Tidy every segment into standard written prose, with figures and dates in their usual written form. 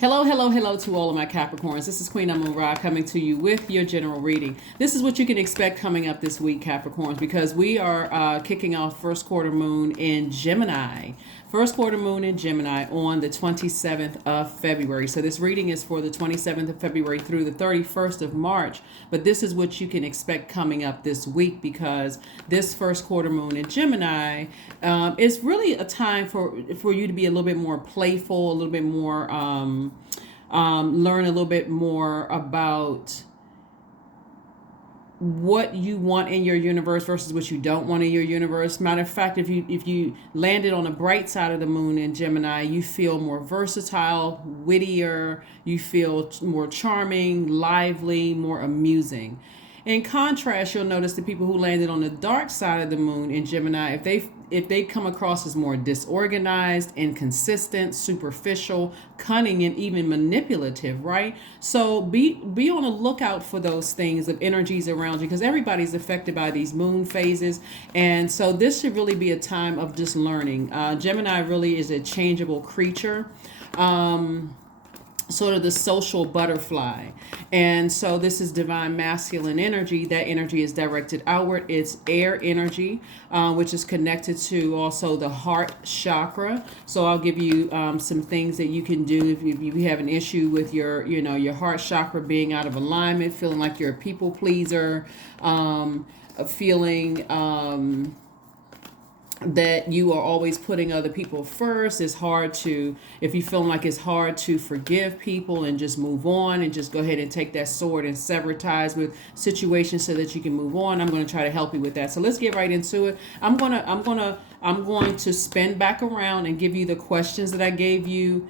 Hello, hello, hello to all of my Capricorns. This is Queen Amon-Ra coming to you with your general reading. This is what you can expect coming up this week, Capricorns, because we are kicking off first quarter moon in Gemini. First quarter moon in Gemini on the 27th of February. So this reading is for the 27th of February through the 31st of March. But this is what you can expect coming up this week because this first quarter moon in Gemini is really a time for you to be a little bit more playful, a little bit more learn a little bit more about what you want in your universe versus what you don't want in your universe. Matter of fact, if you landed on the bright side of the moon in Gemini, you feel more versatile, wittier, you feel more charming, lively, more amusing. In contrast, you'll notice the people who landed on the dark side of the moon in Gemini, if they come across as more disorganized, inconsistent, superficial, cunning, and even manipulative, right? So be on the lookout for those things of energies around you because everybody's affected by these moon phases. And so this should really be a time of just learning. Gemini really is a changeable creature. Sort of the social butterfly. And so this is divine masculine energy. That energy is directed outward. It's air energy, which is connected to also the heart chakra. So I'll give you some things that you can do if you have an issue with your heart chakra being out of alignment, feeling like you're a people pleaser, feeling that you are always putting other people first. It's hard to, if you feel like it's hard to forgive people and just move on and just go ahead and take that sword and sever ties with situations so that you can move on. I'm going to try to help you with that. So let's get right into it. I'm going to spin back around and give you the questions that I gave you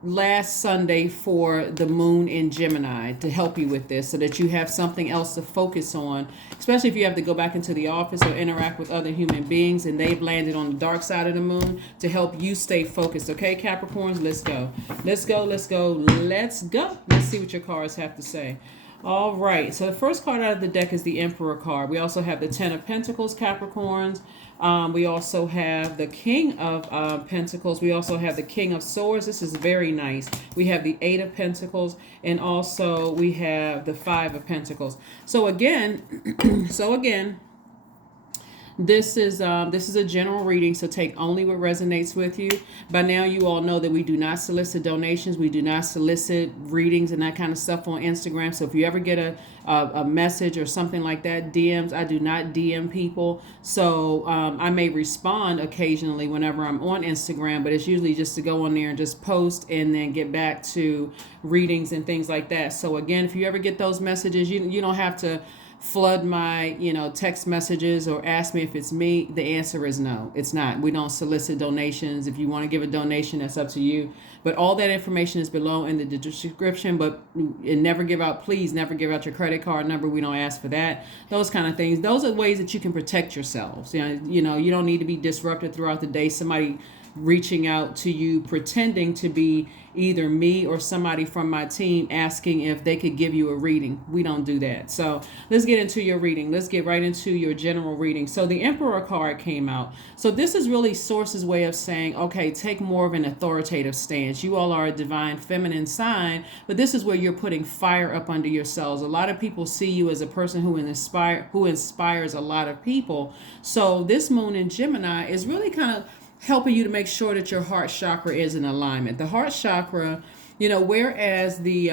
last Sunday for the moon in Gemini to help you with this so that you have something else to focus on, especially if you have to go back into the office or interact with other human beings and they've landed on the dark side of the moon to help you stay focused. Okay, Capricorns, let's go. Let's go, let's go, let's go. Let's see what your cards have to say. All right, so the first card out of the deck is the Emperor card. We also have the Ten of Pentacles, Capricorns. We also have the King of Pentacles. We also have the King of Swords. This is very nice. We have the Eight of Pentacles, and also we have the Five of Pentacles. So again, this is a general reading, so take only what resonates with you. By now, you all know that we do not solicit donations. We do not solicit readings and that kind of stuff on Instagram. So if you ever get a message or something like that, DMs, I do not DM people. So I may respond occasionally whenever I'm on Instagram, but it's usually just to go on there and just post and then get back to readings and things like that. So again, if you ever get those messages, you don't have to flood my text messages or ask me if it's me. The answer is no, it's not. We don't solicit donations. If you want to give a donation, that's up to you, but all that information is below in the description. But please never give out your credit card number. We don't ask for that. Those kind of things, those are ways that you can protect yourselves. You don't need to be disrupted throughout the day. Somebody reaching out to you pretending to be either me or somebody from my team asking if they could give you a reading. We don't do that. So let's get into your reading. Let's get right into your general reading. So the Emperor card came out. So this is really Source's way of saying, okay, take more of an authoritative stance. You all are a divine feminine sign, but this is where you're putting fire up under yourselves. A lot of people see you as a person who inspires a lot of people. So this moon in Gemini is really kind of helping you to make sure that your heart chakra is in alignment. The heart chakra, whereas the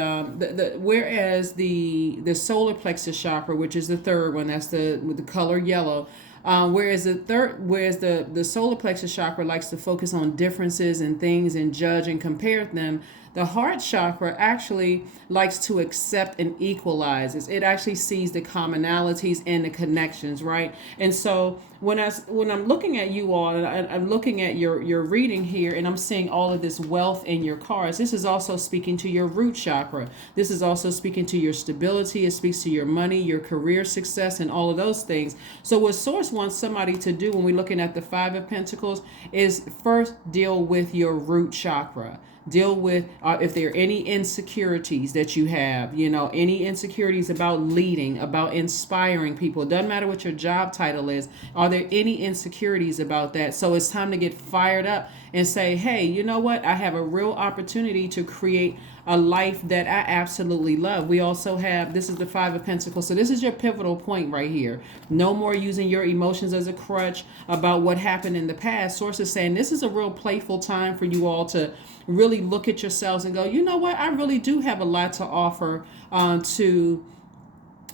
solar plexus chakra, which is the third one, that's with the color yellow. Whereas the solar plexus chakra likes to focus on differences and things and judge and compare them, the heart chakra actually likes to accept and equalize. It actually sees the commonalities and the connections, right? And so when I'm looking at you all, and I'm looking at your reading here, and I'm seeing all of this wealth in your cards, this is also speaking to your root chakra. This is also speaking to your stability. It speaks to your money, your career success, and all of those things. So what Source wants somebody to do when we're looking at the Five of Pentacles is first deal with your root chakra. Deal with if there are any insecurities that you have, any insecurities about leading, about inspiring people. It doesn't matter what your job title is. Are there any insecurities about that? So it's time to get fired up and say, hey, you know what? I have a real opportunity to create a life that I absolutely love. We also have, this is the Five of Pentacles. So this is your pivotal point right here. No more using your emotions as a crutch about what happened in the past. Source is saying this is a real playful time for you all to really look at yourselves and go, you know what? I really do have a lot to offer to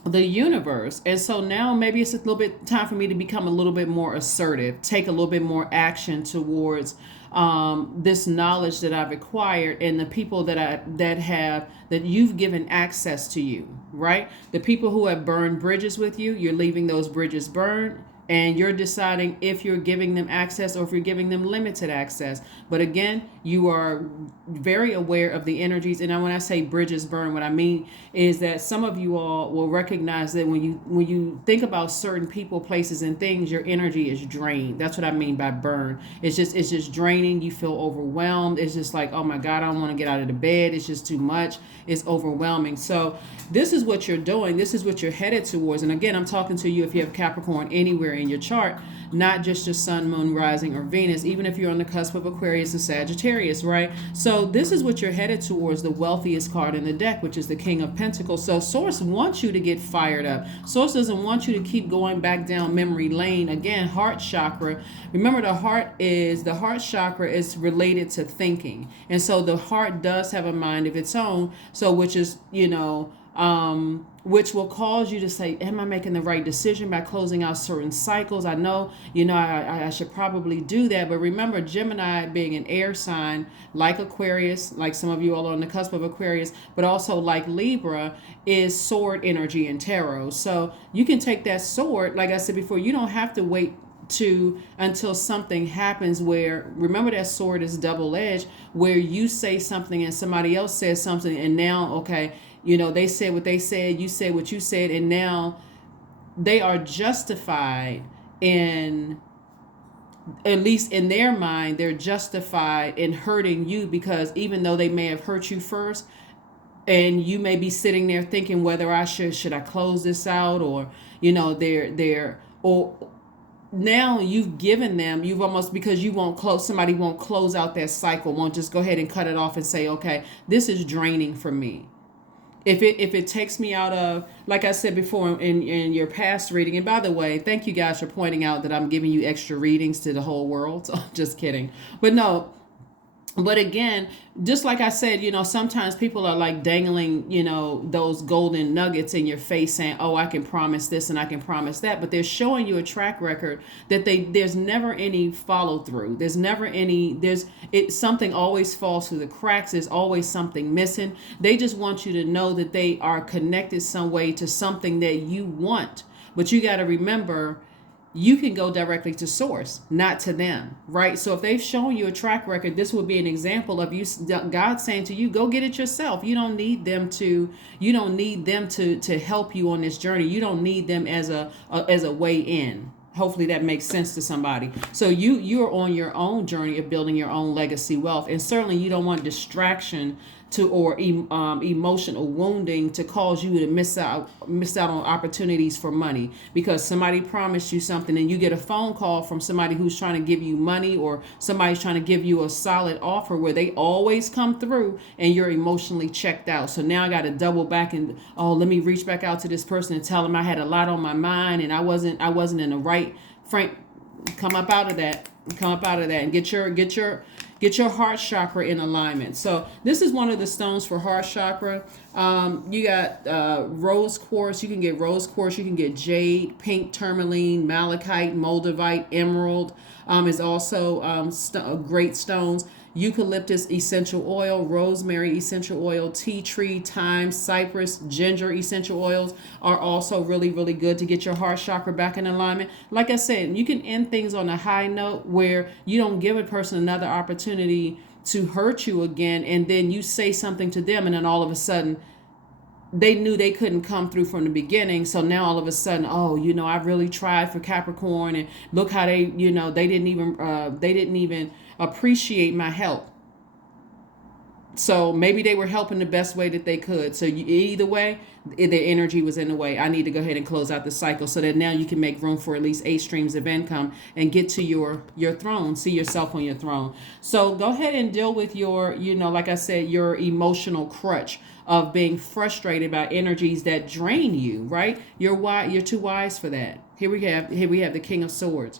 the universe. And so now maybe it's a little bit time for me to become a little bit more assertive, take a little bit more action towards this knowledge that I've acquired, and the people that you've given access to you, right? The people who have burned bridges with you, you're leaving those bridges burned, and you're deciding if you're giving them access or if you're giving them limited access. But again, you are very aware of the energies. And when I say bridges burn, what I mean is that some of you all will recognize that when you think about certain people, places, and things, your energy is drained. That's what I mean by burn. It's just draining. You feel overwhelmed. It's just like, oh my God, I don't want to get out of the bed. It's just too much. It's overwhelming. So this is what you're doing. This is what you're headed towards. And again, I'm talking to you if you have Capricorn anywhere in your chart, not just your sun, moon, rising, or Venus, even if you're on the cusp of Aquarius or Sagittarius, right? So this is what you're headed towards, the wealthiest card in the deck, which is the King of Pentacles. So Source wants you to get fired up. Source doesn't want you to keep going back down memory lane. Again, heart chakra. Remember, the heart chakra is related to thinking. And so the heart does have a mind of its own. So which is, which will cause you to say, am I making the right decision by closing out certain cycles? I know, I should probably do that. But remember, Gemini being an air sign, like Aquarius, like some of you all are on the cusp of Aquarius, but also like Libra, is sword energy in tarot. So you can take that sword, like I said before, you don't have to wait until something happens where, remember, that sword is double-edged, where you say something and somebody else says something, and now, okay, they said what they said, you said what you said, and now they are justified in, at least in their mind, they're justified in hurting you, because even though they may have hurt you first, and you may be sitting there thinking whether should I close this out, or or now you've given them, you've almost, because somebody won't close out that cycle, won't just go ahead and cut it off and say, okay, this is draining for me. If it takes me out of, like I said before in your past reading, and by the way, thank you guys for pointing out that I'm giving you extra readings to the whole world. So, just kidding. But no, but again, just like I said, sometimes people are like dangling, those golden nuggets in your face saying, oh, I can promise this and I can promise that. But they're showing you a track record that there's never any follow through. There's never any, something always falls through the cracks. There's always something missing. They just want you to know that they are connected some way to something that you want. But you got to remember, you can go directly to source, not to them, right? So if they've shown you a track record, this would be an example of God saying to you, go get it yourself. You don't need them to help you on this journey. You don't need them as a way in. Hopefully that makes sense to somebody. So you're on your own journey of building your own legacy wealth. And certainly you don't want distraction or emotional wounding to cause you to miss out on opportunities for money, because somebody promised you something and you get a phone call from somebody who's trying to give you money, or somebody's trying to give you a solid offer where they always come through, and you're emotionally checked out. So now I got to double back and, let me reach back out to this person and tell them I had a lot on my mind and I wasn't in the right frame. Come up out of that and get your heart chakra in alignment. So this is one of the stones for heart chakra. You got rose quartz. You can get rose quartz. You can get jade, pink tourmaline, malachite, moldavite, emerald is also great stones. Eucalyptus essential oil, rosemary essential oil, tea tree, thyme, cypress, ginger essential oils are also really, really good to get your heart chakra back in alignment. Like I said, you can end things on a high note where you don't give a person another opportunity to hurt you again, and then you say something to them, and then all of a sudden they knew they couldn't come through from the beginning. So now all of a sudden, I really tried for Capricorn, and look how they didn't even appreciate my help. So maybe they were helping the best way that they could. So either way, their energy was in the way. I need to go ahead and close out the cycle so that now you can make room for at least 8 streams of income and get to your throne, see yourself on your throne. So go ahead and deal with your, like I said, your emotional crutch of being frustrated by energies that drain you, right? You're too wise for that. Here we have the King of Swords.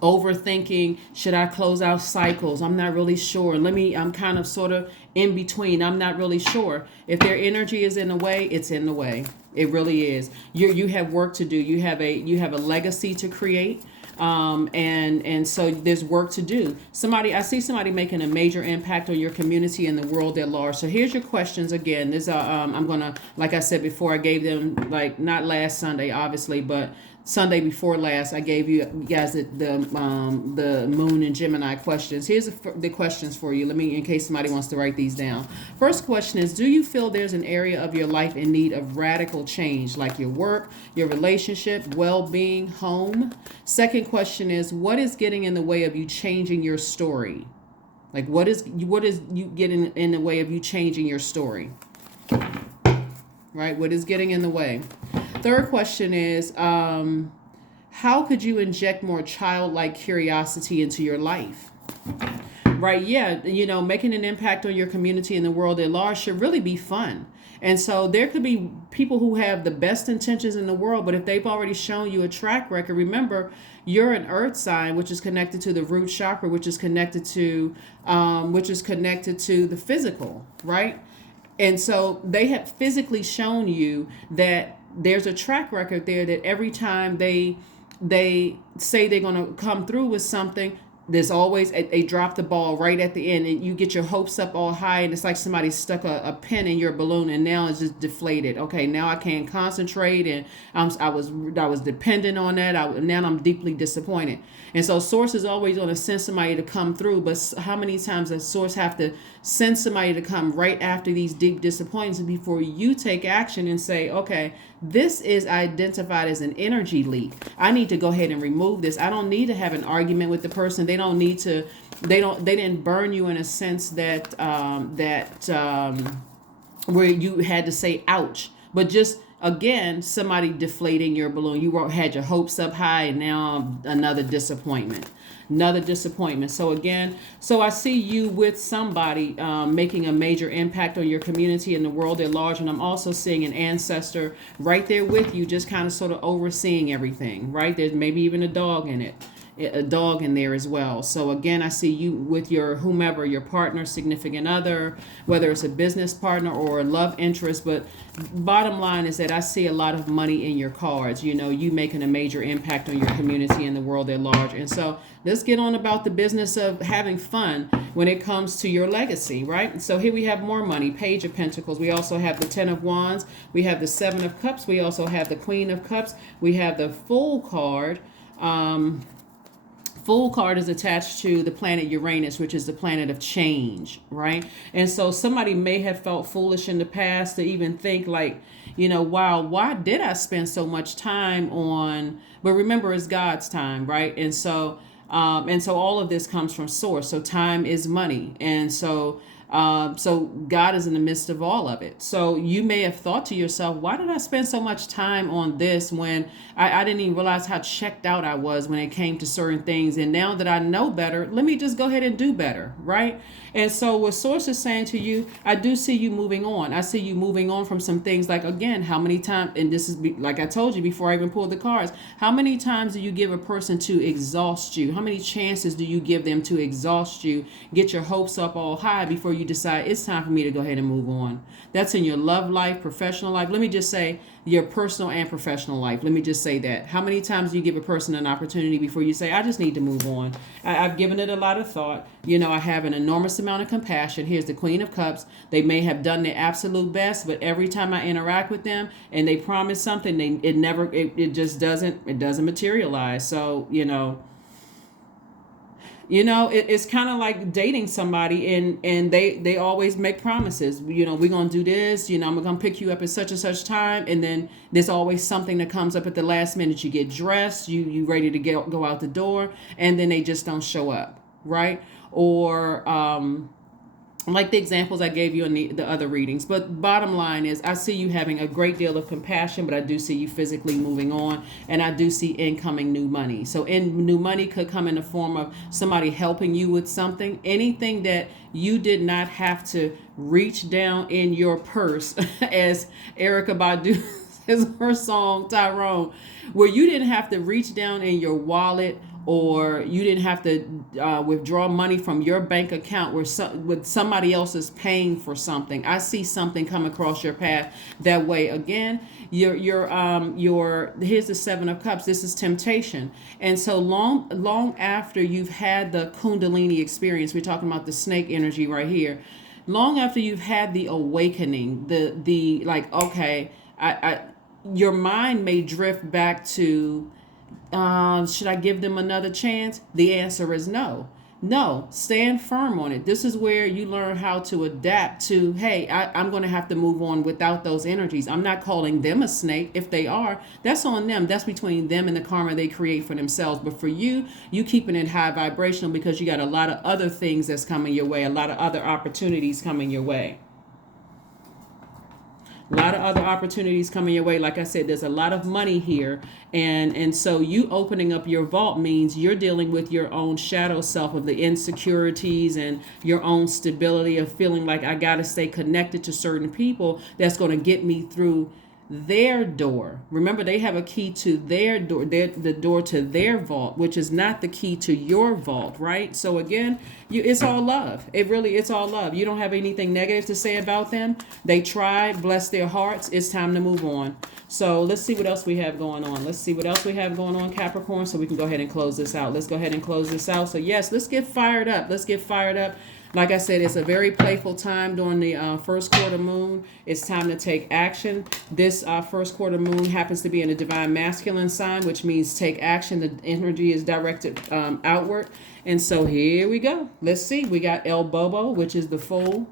Overthinking, should I close out cycles? I'm not really sure. I'm kind of sort of in between. I'm not really sure. If their energy is in the way, it's in the way. It really is. You have work to do. You have a legacy to create. And so there's work to do. I see somebody making a major impact on your community and the world at large. So here's your questions again. I'm gonna, like I said before, I gave them, like, not last Sunday, obviously, but Sunday before last, I gave you guys the Moon and Gemini questions. Here's the questions for you. In case somebody wants to write these down. First question is, do you feel there's an area of your life in need of radical change, like your work, your relationship, well-being, home? Second question is, what is getting in the way of you changing your story? Like, what is you getting in the way of you changing your story? Right? What is getting in the way? Third question is, how could you inject more childlike curiosity into your life? Right? Yeah, making an impact on your community and the world at large should really be fun. And so there could be people who have the best intentions in the world, but if they've already shown you a track record, remember, you're an earth sign, which is connected to the root chakra, which is connected to the physical, right? And so they have physically shown you that there's a track record there, that every time they say they're going to come through with something, there's always they drop the ball right at the end, and you get your hopes up all high, and it's like somebody stuck a pin in your balloon, and now it's just deflated. Okay, now I can't concentrate, and I was dependent on that. Now I'm deeply disappointed. And so source is always going to send somebody to come through, but how many times does source have to send somebody to come right after these deep disappointments before you take action and say, okay, this is identified as an energy leak. I need to go ahead and remove this. I don't need to have an argument with the person. They didn't burn you in a sense that where you had to say ouch, but just, again, somebody deflating your balloon. You had your hopes up high, and now another disappointment. So I see you with somebody making a major impact on your community and the world at large. And I'm also seeing an ancestor right there with you, just kind of sort of overseeing everything, right? There's maybe even a dog in there as well. So again, I see you with your whomever, your partner, significant other, whether it's a business partner or a love interest. But bottom line is that I see a lot of money in your cards. You making a major impact on your community and the world at large. And so let's get on about the business of having fun when it comes to your legacy, right? So here we have more money, Page of Pentacles. We also have the 10 of Wands. We have the 7 of Cups. We also have the Queen of Cups. We have the Fool card. Fool card is attached to the planet Uranus, which is the planet of change, right? And so somebody may have felt foolish in the past to even think like, wow, why did I spend so much time on, but remember, it's God's time, right? And so all of this comes from source. So time is money. And so God is in the midst of all of it. So you may have thought to yourself, why did I spend so much time on this when I didn't even realize how checked out I was when it came to certain things. And now that I know better, let me just go ahead and do better, right? And so what source is saying to you, I do see you moving on. I see you moving on from some things, like, again, how many times, and this is like I told you before I even pulled the cards, how many times do you give a person to exhaust you? How many chances do you give them to exhaust you, get your hopes up all high before you decide it's time for me to go ahead and move on? That's in your love life, professional life. Let me just say your personal and professional life. Let me just say that. How many times do you give a person an opportunity before you say, I just need to move on? I've given it a lot of thought. I have an enormous amount of compassion. Here's the Queen of Cups. They may have done their absolute best, but every time I interact with them and they promise something, it just doesn't materialize. So, it's kind of like dating somebody and they always make promises. We're going to do this, I'm going to pick you up at such and such time. And then there's always something that comes up at the last minute. You get dressed, you ready to go out the door, and then they just don't show up. Right. Or, like the examples I gave you in the other readings. But bottom line is, I see you having a great deal of compassion, but I do see you physically moving on, and I do see incoming new money. So new money could come in the form of somebody helping you with something, anything that you did not have to reach down in your purse, as Erica Badu says in her song Tyrone, where you didn't have to reach down in your wallet, or you didn't have to withdraw money from your bank account where somebody else is paying for something. I see something come across your path that way. Again, your here's the Seven of Cups. This is temptation, and so long after you've had the Kundalini experience, we're talking about the snake energy right here. Long after you've had the awakening, the like, okay, I your mind may drift back to, should I give them another chance? The answer is no. No, stand firm on it. This is where you learn how to adapt to, hey, I'm going to have to move on without those energies. I'm not calling them a snake. If they are, that's on them. That's between them and the karma they create for themselves. But for you, you keeping it high vibrational because you got a lot of other things that's coming your way, a lot of other opportunities coming your way. A lot of other opportunities coming your way. Like I said, there's a lot of money here. And so you opening up your vault means you're dealing with your own shadow self of the insecurities and your own stability of feeling like I got to stay connected to certain people that's going to get me through their door. Remember, they have a key to their door, the door to their vault, which is not the key to your vault, right? So again, it's all love. It's all love. You don't have anything negative to say about them. They tried, bless their hearts. It's time to move on. So let's see what else we have going on. Let's see what else we have going on, Capricorn, so we can go ahead and close this out. Let's go ahead and close this out. So yes, let's get fired up. Let's get fired up. Like I said, it's a very playful time during the first quarter moon. It's time to take action. This first quarter moon happens to be in a divine masculine sign, which means take action. The energy is directed outward. And so here we go. Let's see. We got El Bobo, which is the Fool.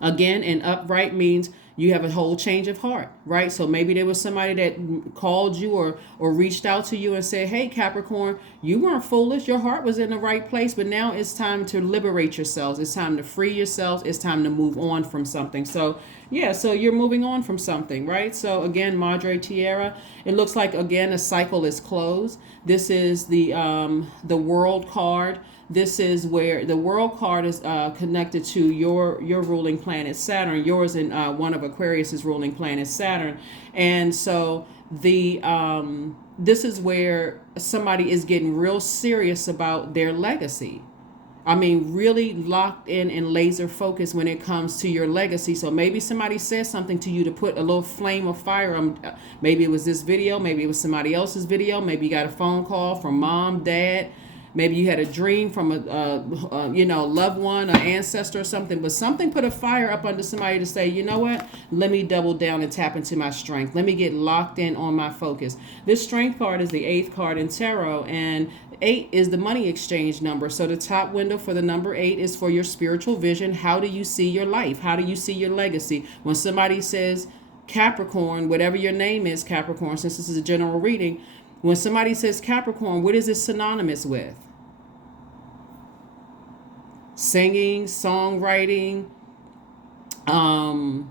Again, and upright means you have a whole change of heart, right? So maybe there was somebody that called you or reached out to you and said, hey, Capricorn, you weren't foolish. Your heart was in the right place, but now it's time to liberate yourselves. It's time to free yourselves. It's time to move on from something. So yeah, so you're moving on from something, right? So again, Madre Tierra, it looks like, again, a cycle is closed. This is the World card. This is where the World card is connected to your ruling planet Saturn. Yours and one of Aquarius's ruling planet Saturn, and so the this is where somebody is getting real serious about their legacy. I mean, really locked in and laser focused when it comes to your legacy. So maybe somebody says something to you to put a little flame of fire on. Maybe it was this video. Maybe it was somebody else's video. Maybe you got a phone call from mom, dad. Maybe you had a dream from a loved one, an ancestor or something, but something put a fire up under somebody to say, you know what, let me double down and tap into my strength. Let me get locked in on my focus. This strength card is the 8th card in tarot, and 8 is the money exchange number. So the top window for the number 8 is for your spiritual vision. How do you see your life? How do you see your legacy? When somebody says Capricorn, whatever your name is, Capricorn, since this is a general reading, when somebody says Capricorn, what is it synonymous with? Singing, songwriting, and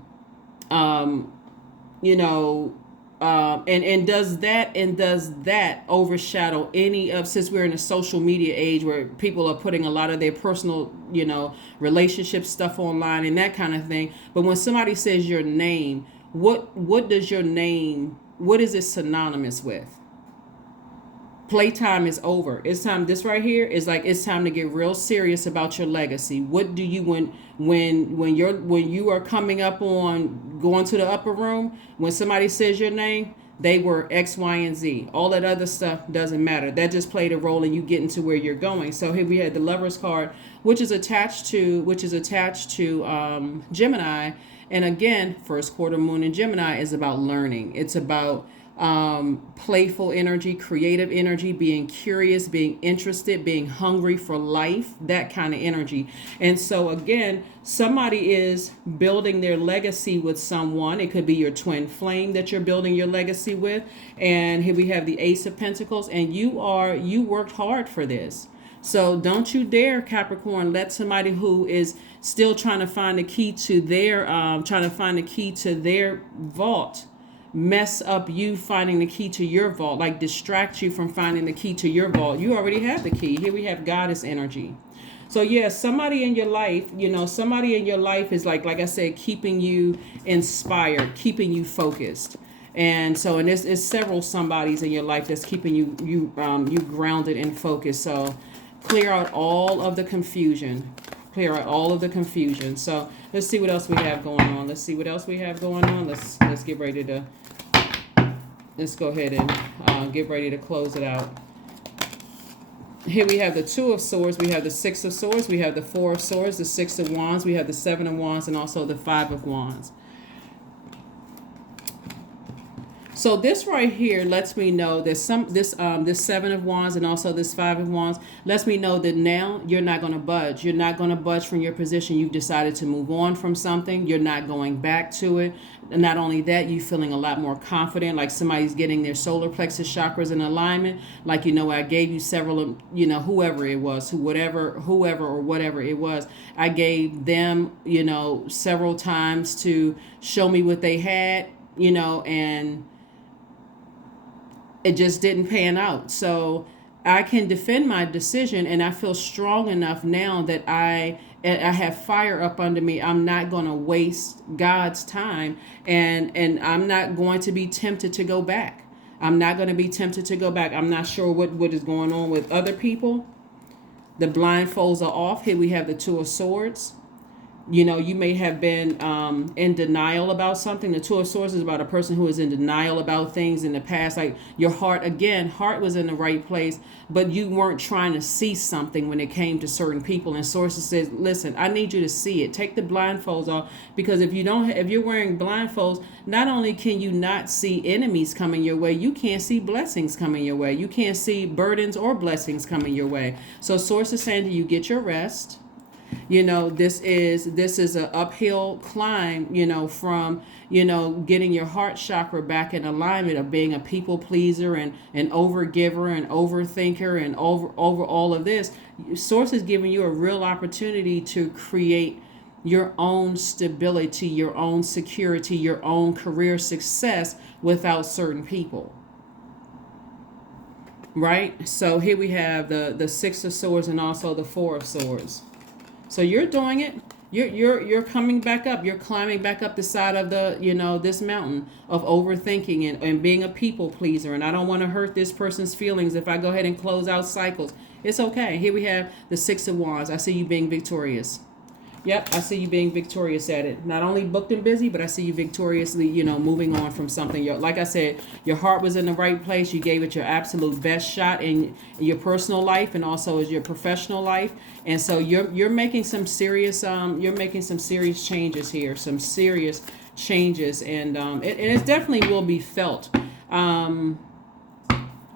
does that overshadow any of, since we're in a social media age where people are putting a lot of their personal, relationship stuff online and that kind of thing. But when somebody says your name, what does your name, what is it synonymous with? Playtime is over. It's time. This right here is like, it's time to get real serious about your legacy. What do you, when you are coming up on going to the upper room, when somebody says your name, they were X, Y, and Z. All that other stuff doesn't matter. That just played a role in you getting to where you're going. So here we had the Lover's card, which is attached to Gemini. And again, first quarter moon in Gemini is about learning. It's about playful energy, creative energy, being curious, being interested, being hungry for life, that kind of energy. And so again, somebody is building their legacy with someone. It could be your twin flame that you're building your legacy with. And here we have the Ace of Pentacles, and you worked hard for this. So don't you dare, Capricorn, let somebody who is still trying to find the key to their vault mess up you finding the key to your vault, like distract you from finding the key to your vault. You already have the key. Here we have goddess energy. So yeah, somebody in your life, somebody in your life is like I said, keeping you inspired, keeping you focused. And so, and there's several somebodies in your life that's keeping you grounded and focused. So clear out all of the confusion. Clear out all of the confusion. So let's see what else we have going on. Let's see what else we have going on. Let's get ready to, let's go ahead and get ready to close it out. Here we have the Two of Swords, we have the Six of Swords, we have the Four of Swords, the Six of Wands, we have the Seven of Wands, and also the Five of Wands. So this right here lets me know that this Seven of Wands and also this Five of Wands lets me know that now you're not going to budge. You're not going to budge from your position. You've decided to move on from something. You're not going back to it. And not only that, you're feeling a lot more confident, like somebody's getting their solar plexus chakras in alignment. Like, I gave you several, whoever it was, whoever or whatever it was, I gave them, several times to show me what they had, and it just didn't pan out. So I can defend my decision, and I feel strong enough now that I have fire up under me. I'm not going to waste God's time, and I'm not going to be tempted to go back. I'm not going to be tempted to go back. I'm not sure what is going on with other people. The blindfolds are off. Here we have the Two of Swords. You may have been in denial about something. The Two of Swords is about a person who is in denial about things in the past. Like your heart was in the right place, but you weren't trying to see something when it came to certain people. And sources says, listen, I need you to see it. Take the blindfolds off, because if you're wearing blindfolds, not only can you not see enemies coming your way, you can't see blessings coming your way. You can't see burdens or blessings coming your way. So sources saying to you, get your rest. This is an uphill climb, from, getting your heart chakra back in alignment of being a people pleaser and an overgiver and overthinker and over all of this. Source is giving you a real opportunity to create your own stability, your own security, your own career success without certain people. Right? So here we have the Six of Swords and also the Four of Swords. So you're doing it. You're coming back up. You're climbing back up the side of the, this mountain of overthinking and being a people pleaser. And I don't want to hurt this person's feelings if I go ahead and close out cycles. It's okay. Here we have the Six of Wands. I see you being victorious. Yep, I see you being victorious at it. Not only booked and busy, but I see you victoriously, moving on from something. Like I said, your heart was in the right place. You gave it your absolute best shot in your personal life and also as your professional life. And so you're making some serious changes here, some serious changes, and it definitely will be felt.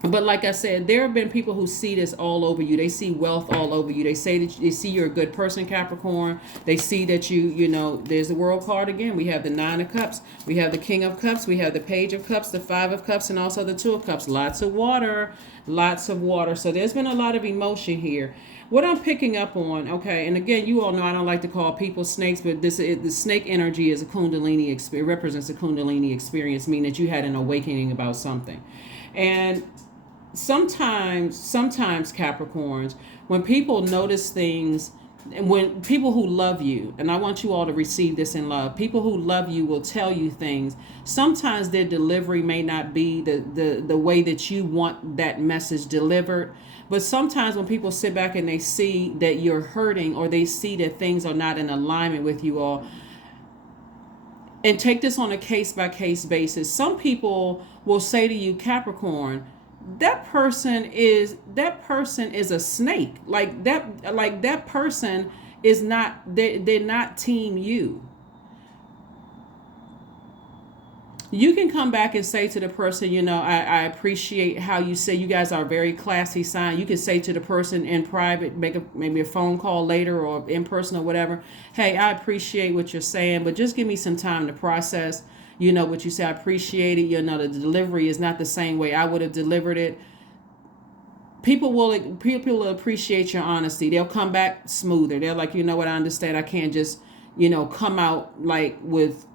But like I said, there have been people who see this all over you. They see wealth all over you. They say that they see you're a good person, Capricorn. They see that there's the World card again. We have the Nine of Cups. We have the King of Cups. We have the Page of Cups, the Five of Cups, and also the Two of Cups. Lots of water. So there's been a lot of emotion here. What I'm picking up on, okay, and again, you all know I don't like to call people snakes, but the snake energy is a Kundalini experience. It represents a Kundalini experience, meaning that you had an awakening about something. And sometimes Capricorns, when people notice things, and when people who love you, and I want you all to receive this in love, people who love you will tell you things. Sometimes their delivery may not be the way that you want that message delivered. But sometimes when people sit back and they see that you're hurting, or they see that things are not in alignment with you all, and take this on a case-by-case basis, some people will say to you, Capricorn, that person is a snake. Like that person is not, they're not team you. You can come back and say to the person, I appreciate how you say, you guys are a very classy sign. You can say to the person in private, maybe a phone call later or in person or whatever, hey, I appreciate what you're saying, but just give me some time to process, what you say. I appreciate it. The delivery is not the same way I would have delivered it. People will appreciate your honesty. They'll come back smoother. They're like, you know what, I understand. I can't just, come out like with,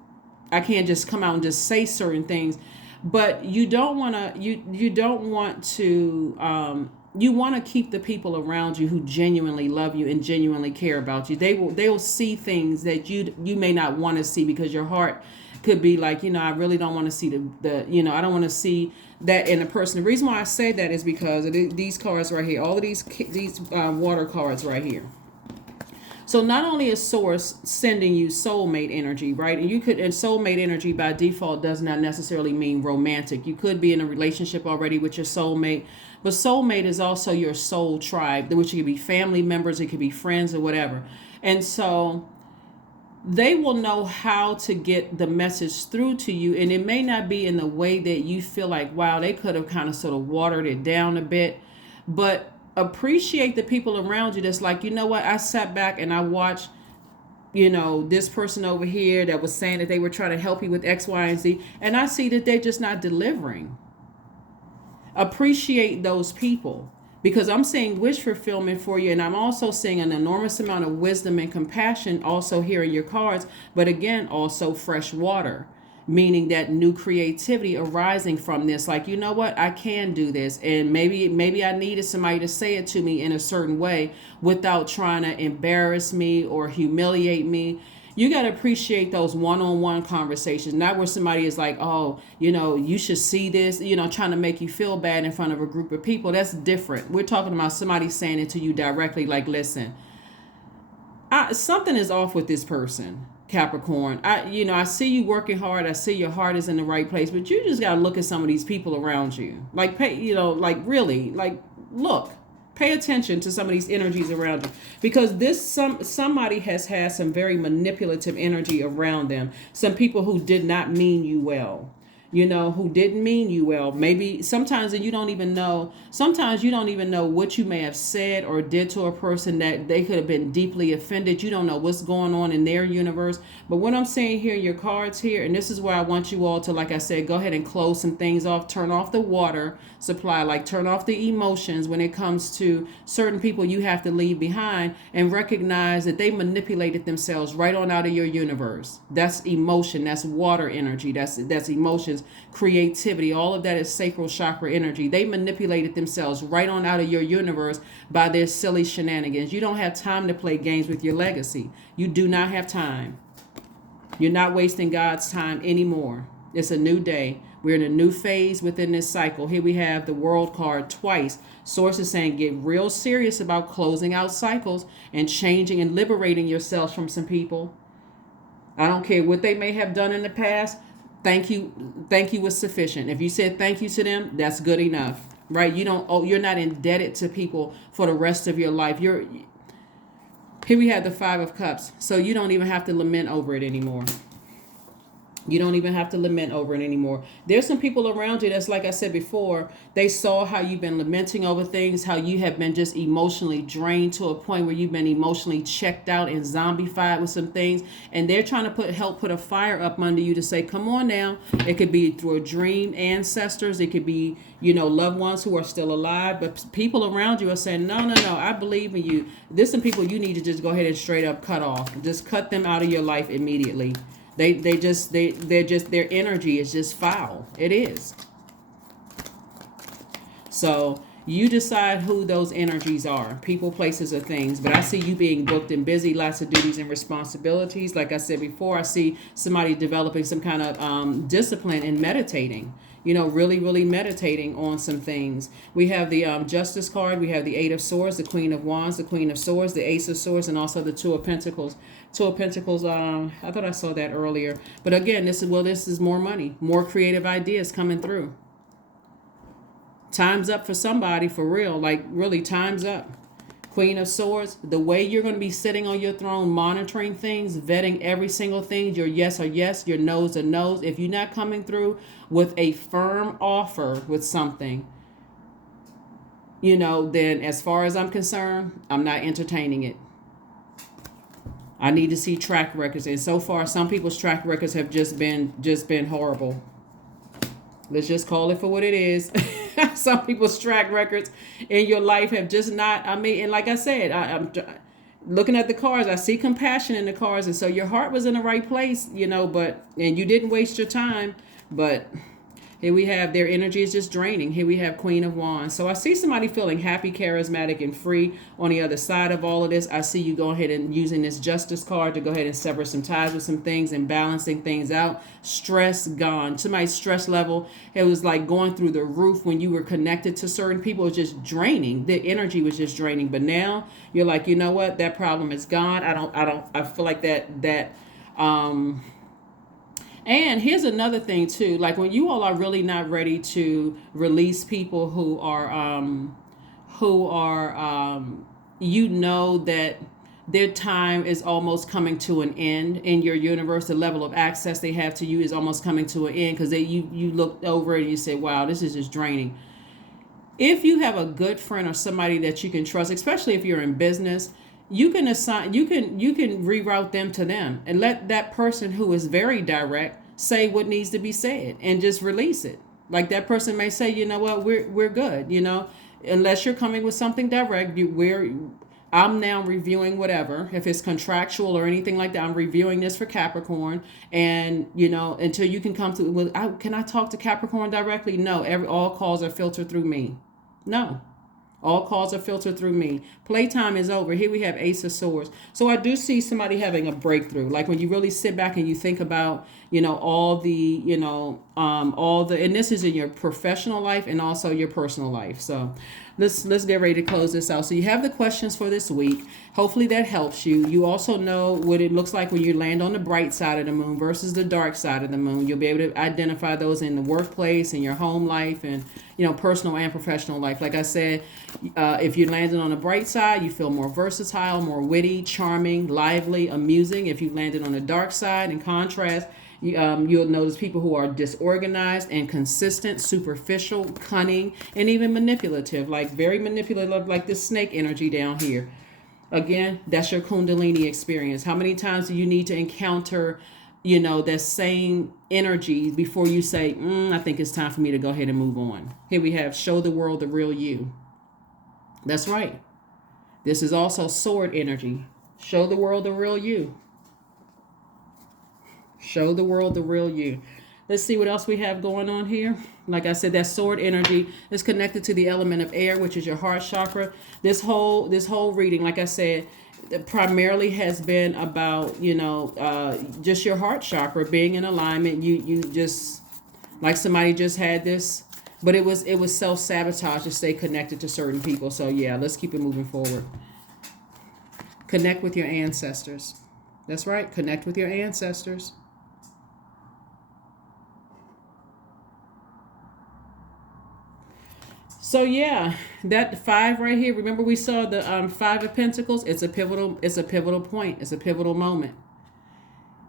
I can't just come out and just say certain things. But you don't want to, you don't want to, you want to keep the people around you who genuinely love you and genuinely care about you. They'll see things that you may not want to see, because your heart could be like, I really don't want to see I don't want to see that in a person. The reason why I say that is because of these cards right here, all of these water cards right here. So not only is source sending you soulmate energy, right? And soulmate energy by default does not necessarily mean romantic. You could be in a relationship already with your soulmate, but soulmate is also your soul tribe, which could be family members, it could be friends or whatever. And so they will know how to get the message through to you. And it may not be in the way that you feel like, wow, they could have kind of sort of watered it down a bit, but appreciate the people around you that's like, you know what, I sat back and I watched, this person over here that was saying that they were trying to help you with X, Y, and Z, and I see that they're just not delivering. Appreciate those people, because I'm seeing wish fulfillment for you, and I'm also seeing an enormous amount of wisdom and compassion also here in your cards, but again, also fresh water, meaning that new creativity arising from this. Like, you know what, I can do this. And maybe I needed somebody to say it to me in a certain way without trying to embarrass me or humiliate me. You got to appreciate those one-on-one conversations, not where somebody is like, oh, you should see this, trying to make you feel bad in front of a group of people. That's different. We're talking about somebody saying it to you directly, like, listen, something is off with this person, Capricorn. I see you working hard. I see your heart is in the right place, but you just got to look at some of these people around you. Like, look, pay attention to some of these energies around you, because somebody has had some very manipulative energy around them. Some people who did not mean you well. Who didn't mean you well. Maybe sometimes you don't even know what you may have said or did to a person that they could have been deeply offended. You don't know what's going on in their universe. But what I'm saying here, your cards here, and this is where I want you all to, like I said, go ahead and close some things off, turn off the water supply, like turn off the emotions when it comes to certain people you have to leave behind, and recognize that they manipulated themselves right on out of your universe. That's emotion, that's water energy, that's emotions, creativity, all of that is sacral chakra energy. They manipulated themselves right on out of your universe by their silly shenanigans. You don't have time to play games with your legacy. You do not have time. You're not wasting God's time anymore. It's a new day. We're in a new phase within this cycle. Here we have the World card twice. Source is saying get real serious about closing out cycles and changing and liberating yourselves from some people. I don't care what they may have done in the past. Thank you was sufficient. If you said thank you to them, that's good enough, right? You're not indebted to people for the rest of your life. Here we have the 5 of Cups. So you don't even have to lament over it anymore. You don't even have to lament over it anymore. There's some people around you that's, like I said before, they saw how you've been lamenting over things, how you have been just emotionally drained to a point where you've been emotionally checked out and zombified with some things. And they're trying to help put a fire up under you to say, come on now. It could be through a dream, ancestors. It could be, loved ones who are still alive. But people around you are saying, no, I believe in you. There's some people you need to just go ahead and straight up cut off. Just cut them out of your life immediately. Their energy is just foul. It is. So you decide who those energies are, people, places, or things. But I see you being booked and busy, lots of duties and responsibilities. Like I said before, I see somebody developing some kind of discipline in meditating. Really, really meditating on some things. We have the Justice card. We have the 8 of Swords, the Queen of Wands, the Queen of Swords, the Ace of Swords, and also the 2 of Pentacles. 2 of Pentacles, I thought I saw that earlier. But again, this is more money, more creative ideas coming through. Time's up for somebody, for real. Like, really, time's up. Queen of Swords, the way you're going to be sitting on your throne, monitoring things, vetting every single thing, your yes or yes, your no's or no's. If you're not coming through with a firm offer with something, then as far as I'm concerned, I'm not entertaining it. I need to see track records. And so far, some people's track records have just been horrible. Let's just call it for what it is. Some people's track records in your life have just not, I mean, and like I said, I'm looking at the cards, I see compassion in the cards, and so your heart was in the right place, but, and you didn't waste your time, but here we have their energy is just draining. Here we have Queen of Wands. So I see somebody feeling happy, charismatic, and free on the other side of all of this. I see you go ahead and using this Justice card to go ahead and sever some ties with some things and balancing things out. Stress gone. Somebody's stress level, it was like going through the roof when you were connected to certain people. It was just draining. The energy was just draining. But now you're like, you know what? That problem is gone. I feel like and here's another thing too, like when you all are really not ready to release people who are that their time is almost coming to an end in your universe, the level of access they have to you is almost coming to an end because you look over it and you say, wow, this is just draining. If you have a good friend or somebody that you can trust, especially if you're in business, you can reroute them to them and let that person who is very direct say what needs to be said and just release it. Like that person may say, you know what, we're good, unless you're coming with something direct. I'm now reviewing whatever, if it's contractual or anything like that. I'm reviewing this for Capricorn, and until you can come to, can I talk to Capricorn directly? No, all calls are filtered through me. No. All calls are filtered through me. Playtime is over. Here we have Ace of Swords. So I do see somebody having a breakthrough. Like when you really sit back and you think about, all the, and this is in your professional life and also your personal life. So let's get ready to close this out. So you have the questions for this week. Hopefully that helps you. You also know what it looks like when you land on the bright side of the moon versus the dark side of the moon. You'll be able to identify those in the workplace, in your home life, and personal and professional life. Like I said, if you landed on the bright side, you feel more versatile, more witty, charming, lively, amusing. If you landed on the dark side, in contrast, you'll notice people who are disorganized, inconsistent, superficial, cunning, and even manipulative, like very manipulative, like this snake energy down here. Again, that's your Kundalini experience. How many times do you need to encounter that same energy before you say, I think it's time for me to go ahead and move on? Here we have show the world the real you. That's right. This is also sword energy. Show the world the real you. Show the world the real you. Let's see what else we have going on here. Like I said, that sword energy is connected to the element of air, which is your heart chakra. This whole reading, like I said, primarily has been about, just your heart chakra being in alignment. You just, like somebody just had this, but it was self-sabotage to stay connected to certain people. So yeah, let's keep it moving forward. Connect with your ancestors. That's right. Connect with your ancestors. So yeah, that 5 right here. Remember we saw the 5 of Pentacles. It's a pivotal point. It's a pivotal moment.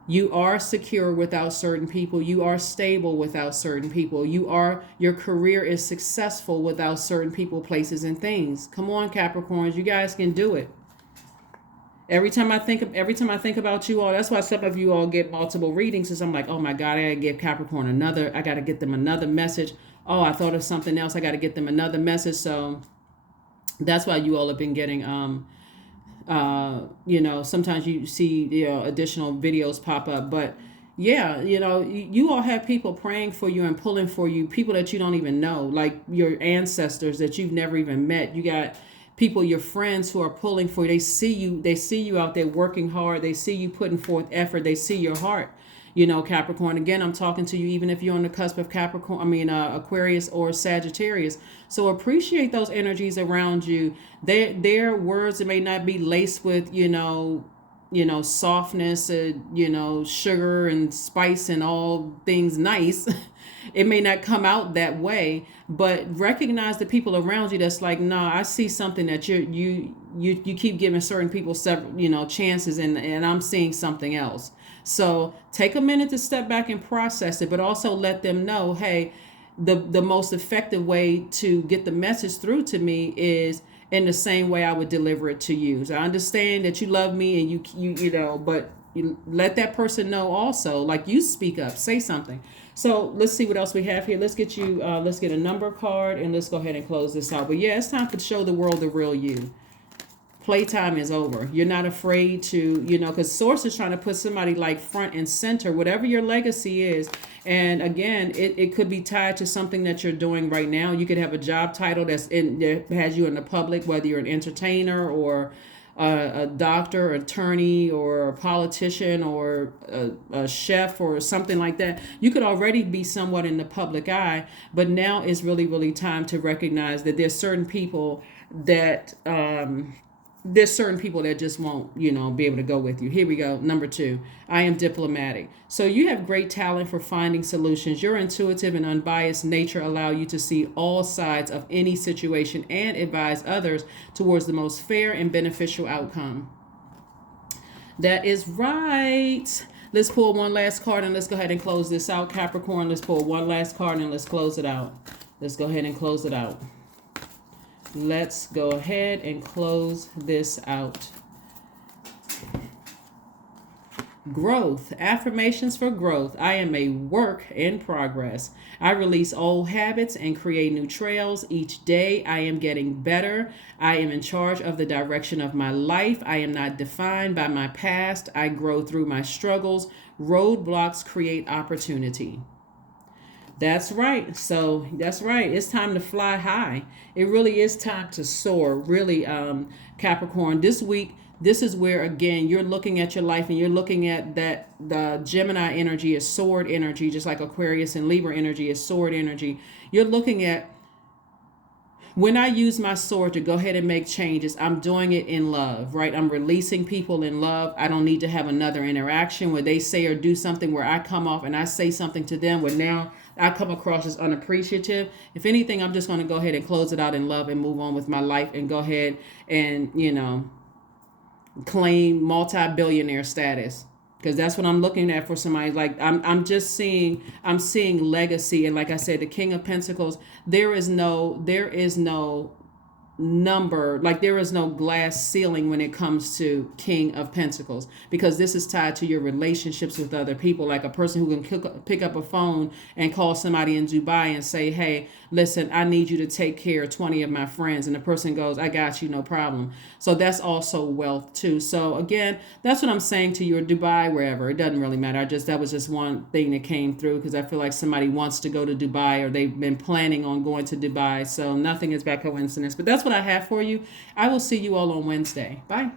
You are secure without certain people. You are stable without certain people. Your career is successful without certain people, places, and things. Come on, Capricorns, you guys can do it. Every time I think about you all, that's why some of you all get multiple readings, because I'm like, oh my God, I gotta give Capricorn I gotta get them another message. Oh, I thought of something else. I gotta get them another message. So that's why you all have been getting sometimes you see additional videos pop up. But yeah, you all have people praying for you and pulling for you, people that you don't even know, like your ancestors that you've never even met. You got people, your friends, who are pulling for you. They see you out there working hard. They see you putting forth effort. They see your heart. Capricorn, again, I'm talking to you even if you're on the cusp of Aquarius or Sagittarius. So appreciate those energies around you. Their words, it may not be laced with, softness, sugar and spice and all things nice. It may not come out that way, but recognize the people around you that's like, nah, I see something that you keep giving certain people several, chances, and I'm seeing something else. So take a minute to step back and process it, but also let them know, hey, the most effective way to get the message through to me is in the same way I would deliver it to you. So I understand that you love me and you but you let that person know also. Like, you speak up, say something. So let's see what else we have here. Let's get you. Let's get a number card, and let's go ahead and close this out. But yeah, it's time to show the world the real you. Playtime is over. You're not afraid to, because Source is trying to put somebody like front and center, whatever your legacy is. And again, it could be tied to something that you're doing right now. You could have a job title that has you in the public, whether you're an entertainer or a doctor, attorney, or a politician, or a chef, or something like that. You could already be somewhat in the public eye, but now is really, really time to recognize that there's certain people that just won't, be able to go with you. Here we go. Number 2, I am diplomatic. So you have great talent for finding solutions. Your intuitive and unbiased nature allow you to see all sides of any situation and advise others towards the most fair and beneficial outcome. That is right. Let's pull one last card and let's go ahead and close this out, Capricorn. Let's pull one last card and let's close it out. Let's go ahead and close it out. Let's go ahead and close this out. Growth. Affirmations for growth. I am a work in progress. I release old habits and create new trails. Each day I am getting better. I am in charge of the direction of my life. I am not defined by my past. I grow through my struggles. Roadblocks create opportunity. That's right. So that's right. It's time to fly high. It really is time to soar. Really, Capricorn, this week, this is where, again, you're looking at your life and you're looking at that the Gemini energy is sword energy, just like Aquarius and Libra energy is sword energy. You're looking at, when I use my sword to go ahead and make changes, I'm doing it in love, right? I'm releasing people in love. I don't need to have another interaction where they say or do something where I come off and I say something to them where now I come across as unappreciative. If anything, I'm just going to go ahead and close it out in love and move on with my life and go ahead and, claim multi-billionaire status. Because that's what I'm looking at for somebody. Like, I'm seeing legacy. And like I said, the King of Pentacles, there is no number, like there is no glass ceiling when it comes to King of Pentacles, because this is tied to your relationships with other people. Like a person who can pick up a phone and call somebody in Dubai and say, hey, listen, I need you to take care of 20 of my friends. And the person goes, I got you, no problem. So that's also wealth too. So again, that's what I'm saying to you, or Dubai, wherever. It doesn't really matter. That was just one thing that came through because I feel like somebody wants to go to Dubai or they've been planning on going to Dubai. So nothing is by coincidence. But that's what I have for you. I will see you all on Wednesday. Bye.